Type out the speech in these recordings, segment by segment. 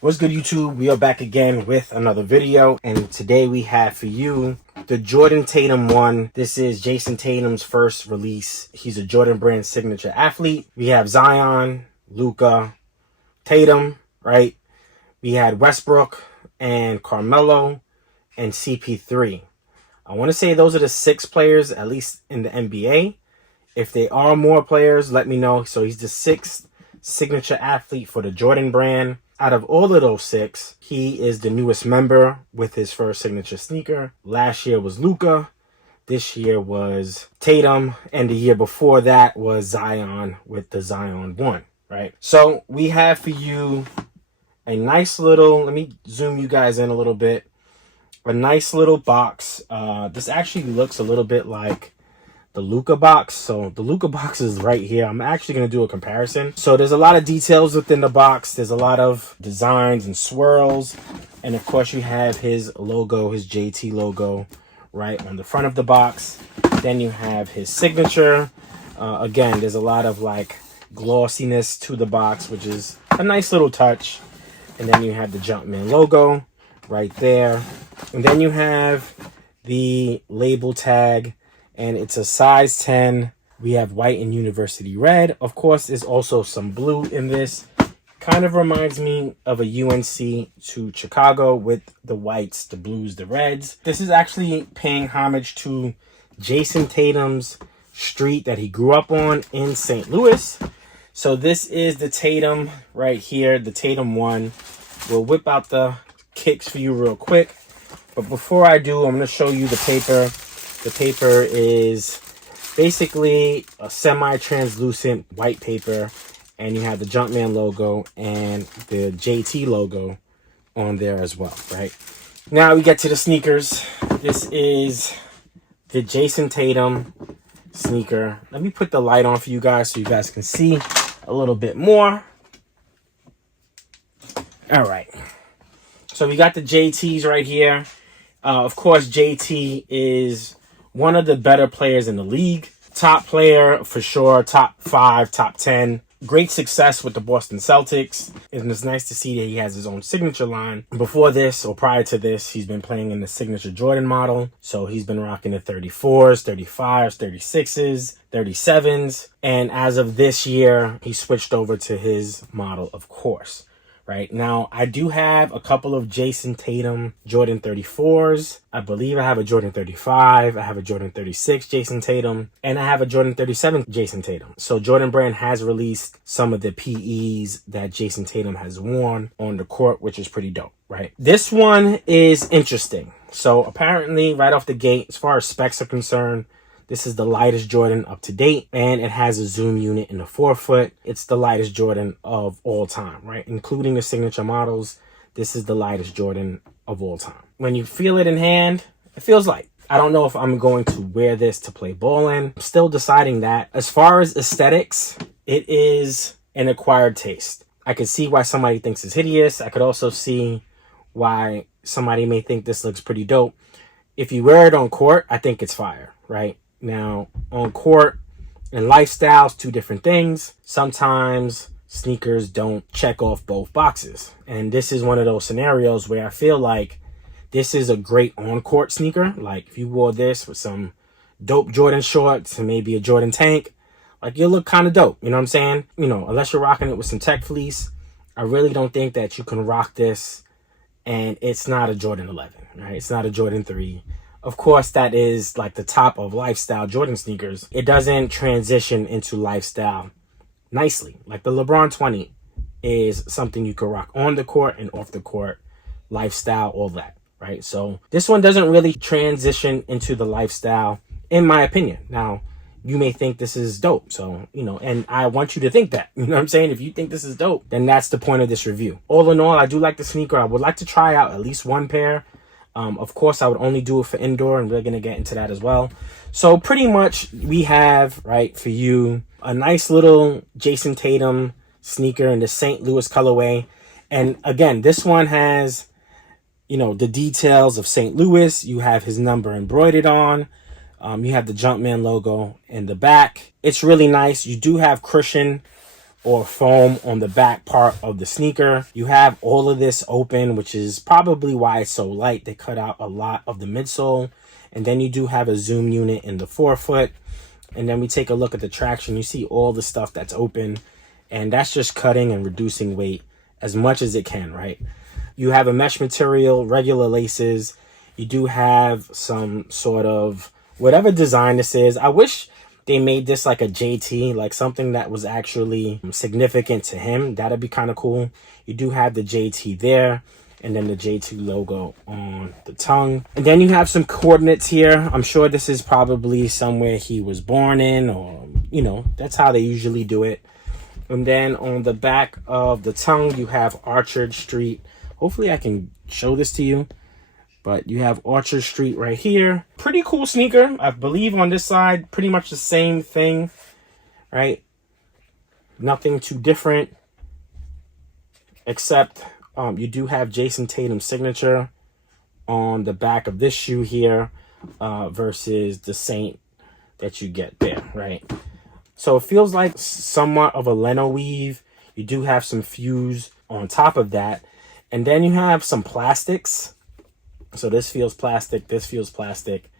What's good, YouTube? We are back again with another video, and today we have for you the Jordan Tatum 1. This is Jason Tatum's first release. He's a Jordan brand signature athlete. We have Zion, Luka, Tatum, right? We had Westbrook and Carmelo and CP3. I want to say those are the 6 players, at least in the NBA. If there are more players, let me know. So he's the 6th signature athlete for the Jordan brand. Out of all of those 6, he is the newest member with his first signature sneaker. Last year was Luka. This year was Tatum. And the year before that was Zion with the Zion 1, right? So we have for you a nice little, let me zoom you guys in a little bit. A nice little box. This actually looks a little bit like the Luka box. So the Luka box is right here. I'm actually going to do a comparison. So there's a lot of details within the box. There's a lot of designs and swirls. And of course you have his logo, his JT logo, right on the front of the box. Then you have his signature. Again, there's a lot of like glossiness to the box, which is a nice little touch. And then you have the Jumpman logo right there. And then you have the label tag. And it's a size 10. We have white and university red. Of course, there's also some blue in this. Kind of reminds me of a UNC to Chicago with the whites, the blues, the reds. This is actually paying homage to Jason Tatum's street that he grew up on in St. Louis. So this is the Tatum right here, the Tatum 1. We'll whip out the kicks for you real quick. But before I do, I'm going to show you the paper. The paper is basically a semi-translucent white paper, and you have the Jumpman logo and the JT logo on there as well, right? Now we get to the sneakers. This is the Jason Tatum sneaker. Let me put the light on for you guys so you guys can see a little bit more. All right. So we got the JTs right here. Of course, JT is one of the better players in the league. Top player for sure. Top 5, top 10. Great success with the Boston Celtics. And it's nice to see that he has his own signature line. Before this, or prior to this, he's been playing in the signature Jordan model. So he's been rocking the 34s, 35s, 36s, 37s. And as of this year, he switched over to his model, of course. Right now, I do have a couple of Jason Tatum Jordan 34s. I believe I have a Jordan 35. I have a Jordan 36 Jason Tatum. And I have a Jordan 37 Jason Tatum. So Jordan Brand has released some of the PEs that Jason Tatum has worn on the court, which is pretty dope, right? This one is interesting. So apparently, right off the gate, as far as specs are concerned, this is the lightest Jordan up to date, and it has a zoom unit in the forefoot. It's the lightest Jordan of all time, right? Including the signature models, this is the lightest Jordan of all time. When you feel it in hand, it feels light. I don't know if I'm going to wear this to play ball in. I'm still deciding that. As far as aesthetics, it is an acquired taste. I could see why somebody thinks it's hideous. I could also see why somebody may think this looks pretty dope. If you wear it on court, I think it's fire, right? Now, on court and lifestyle is 2 different things. Sometimes sneakers don't check off both boxes. And this is one of those scenarios where I feel like this is a great on-court sneaker. Like, if you wore this with some dope Jordan shorts and maybe a Jordan tank, like, you'll look kind of dope. You know what I'm saying? You know, unless you're rocking it with some tech fleece, I really don't think that you can rock this and it's not a Jordan 11, right? It's not a Jordan 3. Of course, that is like the top of lifestyle Jordan sneakers. It doesn't transition into lifestyle nicely. Like the LeBron 20 is something you can rock on the court and off the court, lifestyle, all that, right? So this one doesn't really transition into the lifestyle, in my opinion. Now, you may think this is dope. So, you know, and I want you to think that. You know what I'm saying? If you think this is dope, then that's the point of this review. All in all, I do like the sneaker. I would like to try out at least one pair. Of course, I would only do it for indoor, and we're going to get into that as well. So pretty much we have, right, for you, a nice little Jason Tatum sneaker in the St. Louis colorway. And again, this one has, you know, the details of St. Louis. You have his number embroidered on. You have the Jumpman logo in the back. It's really nice. You do have cushion or foam on the back part of the sneaker. You have all of this open, which is probably why it's so light. They cut out a lot of the midsole. And then you do have a zoom unit in the forefoot. And then we take a look at the traction. You see all the stuff that's open. And that's just cutting and reducing weight as much as it can, right? You have a mesh material, regular laces. You do have some sort of whatever design this is. I wish they made this like a JT, like something that was actually significant to him. That'd be kind of cool. You do have the JT there, and then the JT logo on the tongue. And then you have some coordinates here. I'm sure this is probably somewhere he was born in, or, you know, that's how they usually do it. And then on the back of the tongue, you have Orchard Street. Hopefully I can show this to you. But you have Orchard Street right here. Pretty cool sneaker. I believe on this side, pretty much the same thing, right? Nothing too different. Except you do have Jason Tatum's signature on the back of this shoe here versus the Saint that you get there, right? So it feels like somewhat of a Leno weave. You do have some fuse on top of that. And then you have some plastics. So this feels plastic, this feels plastic,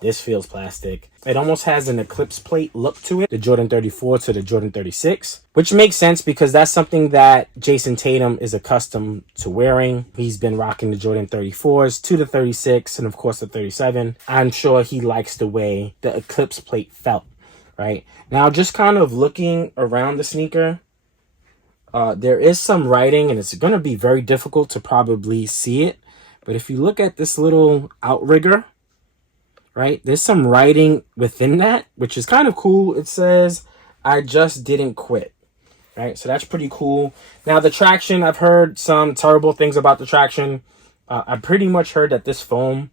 this feels plastic. It almost has an eclipse plate look to it, the Jordan 34 to the Jordan 36, which makes sense because that's something that Jason Tatum is accustomed to wearing. He's been rocking the Jordan 34s to the 36 and of course the 37. I'm sure he likes the way the eclipse plate felt, right? Now just kind of looking around the sneaker, there is some writing and it's going to be very difficult to probably see it. But if you look at this little outrigger, right, there's some writing within that, which is kind of cool. It says, "I just didn't quit," right? So that's pretty cool. Now, the traction, I've heard some terrible things about the traction. I pretty much heard that this foam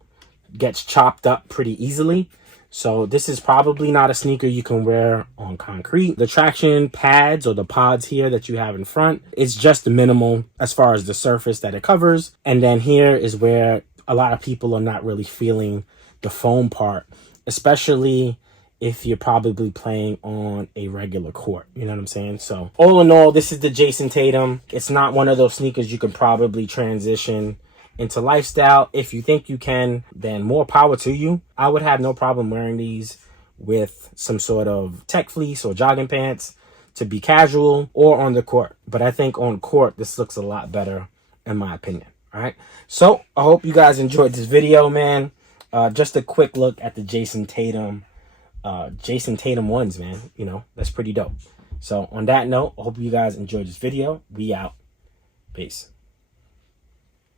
gets chopped up pretty easily. So this is probably not a sneaker you can wear on concrete. The traction pads or the pods here that you have in front, it's just minimal as far as the surface that it covers. And then here is where a lot of people are not really feeling the foam part, especially if you're probably playing on a regular court. You know what I'm saying? So all in all, this is the Jason Tatum. It's not one of those sneakers you can probably transition into lifestyle. If you think you can, then more power to you. I would have no problem wearing these with some sort of tech fleece or jogging pants to be casual or on the court. But I think on court, this looks a lot better in my opinion. All right. So I hope you guys enjoyed this video, man. Just a quick look at the Jason Tatum ones, man. You know, that's pretty dope. So on that note, I hope you guys enjoyed this video. We out. Peace.